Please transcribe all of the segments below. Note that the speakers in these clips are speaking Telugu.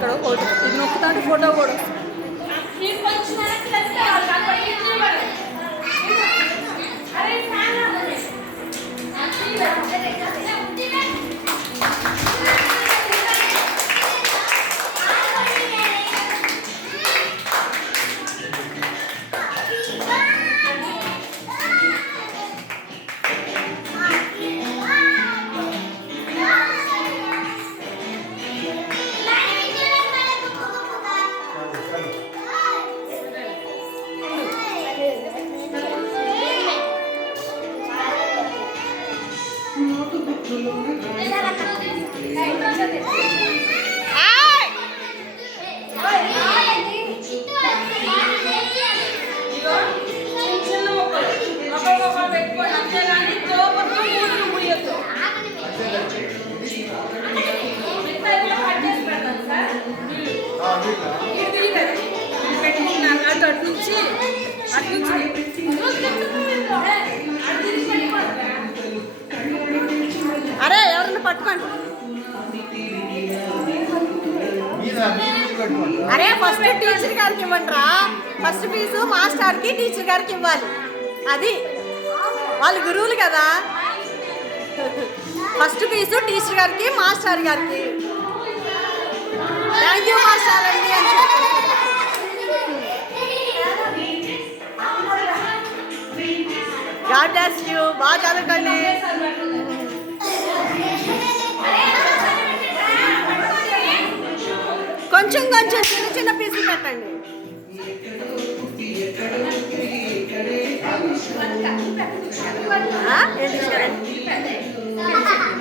ఇక్కడ ఫోటో ఇది నొక్కుతాంటే ఫోటో కూడా అరే ఎవరన్నా పట్టుకోండి. అరే ఫస్ట్ టీచర్ గారికి ఇవ్వండిరా. ఫస్ట్ ఫీజు మాస్టర్కి టీచర్ గారికి ఇవ్వాలి. అది వాళ్ళు గురువులు కదా. ఫస్ట్ ఫీజు టీచర్ గారికి మాస్టర్ గారికి. థ్యాంక్ యూ మాస్టర్ అండి అని గాడ్ బ్లెస్ యూ. బాగా చదువుకోండి. కొంచెం కొంచెం చిన్న చిన్న పీసులు పెట్టండి. ఏం తీసుకురండి?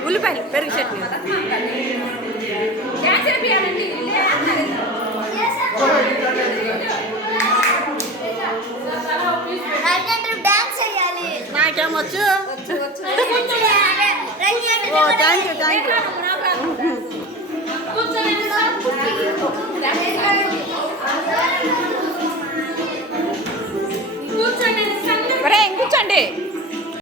ఉల్లిపాయలు పెరుగు చట్నీ. నాకేమొచ్చు. ఓ థ్యాంక్ యూ థ్యాంక్ యూ.